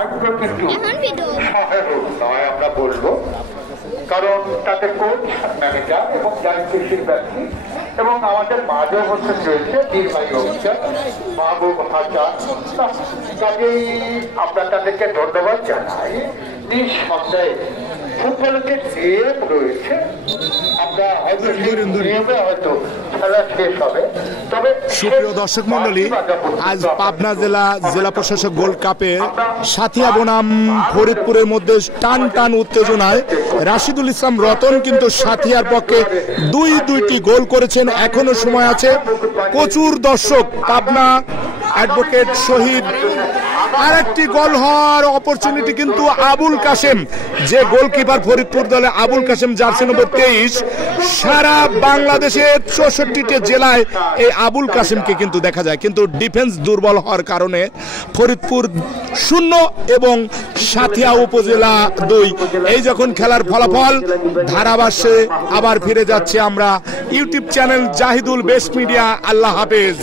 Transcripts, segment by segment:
সহায়ক নয় আমরা বলবো, কারণ তাতে কোচ, ম্যানেজার এবং যারা কৃষির ব্যক্তি এবং আমাদের মাঝে উপস্থিত রয়েছে নির্বাহী অফিসার মাহবুব হাসান। কাজেই আমরা তাদেরকে ধন্যবাদ জানাই। নিঃসন্দেহে ফুটবলের যে নিয়ম রয়েছে, আমরা হয়তো খেলা শেষ হবে। তবে সুপ্রিয় দর্শক মন্ডলী, আজ পাবনা জেলা প্রশাসক গোল্ড কাপে সাথিয়া বনাম ফরিদপুরের মধ্যে টান টান উত্তেজনায় রাশিদুল ইসলাম রতন কিন্তু সাথিয়ার পক্ষে দুইটি গোল করেছেন। এখনো সময় আছে, প্রচুর দর্শক। পাবনা অ্যাডভোকেট শহীদ আরেকটি গোল হওয়ার অপরচুনিটি কিন্তু আবুল কাশেম, যে গোলকিপার ফরিদপুর দলে আবুল কাশেম, জার্সি নম্বর 23। সারা বাংলাদেশের 64টি জেলায় এই আবুল কাশেমকে কিন্তু দেখা যায়, কিন্তু ডিফেন্স দুর্বল হওয়ার কারণে ফরিদপুর 0 এবং সাথিয়া উপজেলা 2। এই যখন খেলার ফলাফল ধারাভাষ্যে আবার ফিরে যাচ্ছে আমরা। YouTube channel Zahidul best media. আল্লাহ হাফেজ।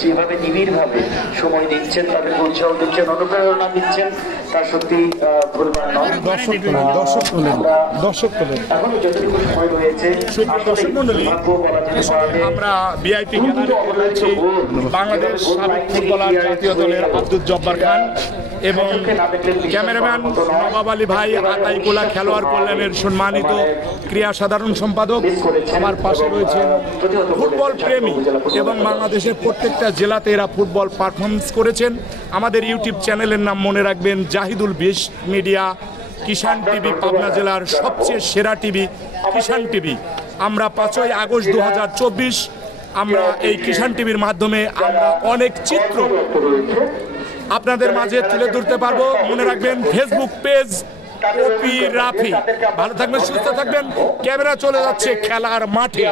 যেভাবে নিবিড়ভাবে সময় দিচ্ছেন, তাদের উৎসাহ দিচ্ছেন, অনুপ্রেরণা দিচ্ছেন, তা সত্যি ভুলবার নয়। এখনো যতটুকু সময় রয়েছে আমরা ভিআইপি গ্যালারিতে রয়েছি বাংলাদেশ সাবেক ফুটবলার জাতীয় দলের আব্দুল জব্বার খান এবং ক্যামেরাম্যান নবাব আলী ভাই, আতাইকুলা খেলোয়াড় কল্যাণের সম্মানিত ক্রিয়া সাধারণ সম্পাদক। আমার পাশে রয়েছেন ফুটবল প্রেমী এবং বাংলাদেশের প্রত্যেকটা জেলাতে এরা ফুটবল পারফরমেন্স করেছেন। আমাদের ইউটিউব চ্যানেলের নাম মনে রাখবেন, জাহিদুল বেস্ট মিডিয়া। কিষান টিভি পাবনা জেলার সবচেয়ে সেরা টিভি কিষান টিভি। আমরা 5ই আগস্ট 2024 আমরা এই কিষান টিভির মাধ্যমে আমরা অনেক চিত্র আপনাদের মাঝে তুলে ধরতে পারবো। মনে রাখবেন ফেসবুক পেজ ওপি রাফি। ভালো থাকবেন, সুস্থ থাকবেন। ক্যামেরা চলে যাচ্ছে খেলার মাঠে।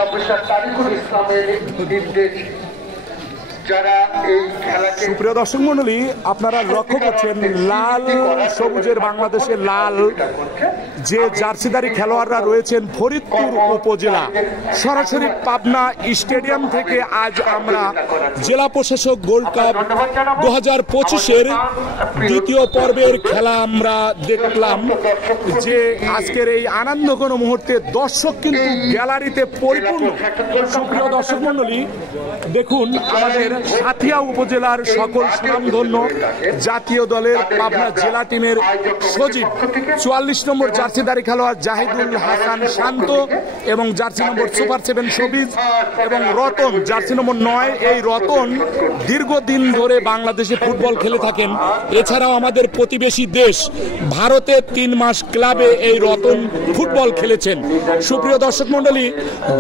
সুপ্রিয় দর্শক মন্ডলী, আপনারা লক্ষ্য করছেন লাল সবুজের বাংলাদেশের লাল যে জার্সিধারী খেলোয়াড়রা রয়েছেন ফরিদপুর উপজেলা। সরাসরি পাবনা স্টেডিয়াম থেকে আজ আমরা জেলা প্রশাসক গোল্ড কাপ 2025-এর দ্বিতীয় পর্বের খেলা আমরা দেখলাম। যে আজকের এই আনন্দঘন মুহূর্তে দর্শক কিন্তু গ্যালারিতে পরিপূর্ণ। সুপ্রিয় দর্শক মন্ডলী, দেখুন আমাদের সাথিয়া উপজেলার সকল সুনামধন্য জাতীয় দলের পাবনা জেলা টিমের সচিব 44 নম্বর জার্সিধারী খেলোয়াড় জাহিদুল হাসান শান্ত এবং জার্সি নম্বর সুপার 7 সবিজ এবং রতন জার্সি নম্বর 9। এই রতন দীর্ঘদিন ধরে বাংলাদেশে ফুটবল খেলে থাকেন। এছাড়াও আমাদের প্রতিবেশী দেশ ভারতে 3 মাস ক্লাবে এই রতন ফুটবল খেলেছেন। সুপ্রিয় দর্শক মন্ডলী,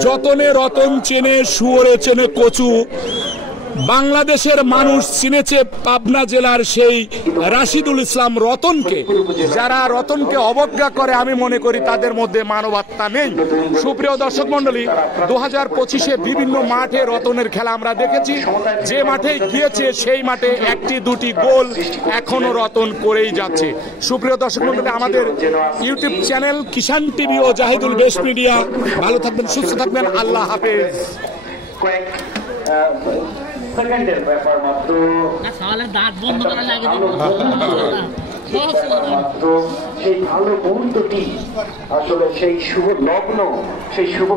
যতনে রতন চেনে শুয়োরে চেনে কচু। বাংলাদেশের মানুষ চিনেছে পাবনা জেলার সেই রাশিদুল ইসলাম রতনকে। যারা রতনকে অবজ্ঞা করে আমি মনে করি তাদের মধ্যে মানবতা নেই। সুপ্রিয় দর্শক মন্ডলী, 2025-এ বিভিন্ন মাঠে রতনের খেলা আমরা দেখেছি। যে মাঠে গিয়েছে সেই মাঠে 1-2টি গোল এখনো রতন করেই যাচ্ছে। সুপ্রিয় দর্শক মন্ডলী, আমাদের ইউটিউব চ্যানেল কিষান টিভি ও জাহিদুল বেস্ট মিডিয়া। ভালো থাকবেন, সুস্থ থাকবেন। আল্লাহ হাফেজ। সেকেন্ডের ব্যাপার মাত্র, দাঁত বন্ধ করা লাগে মাত্র সেই ভালো মুহূর্তটি আসলে সেই শুভ লগ্ন, সেই শুভ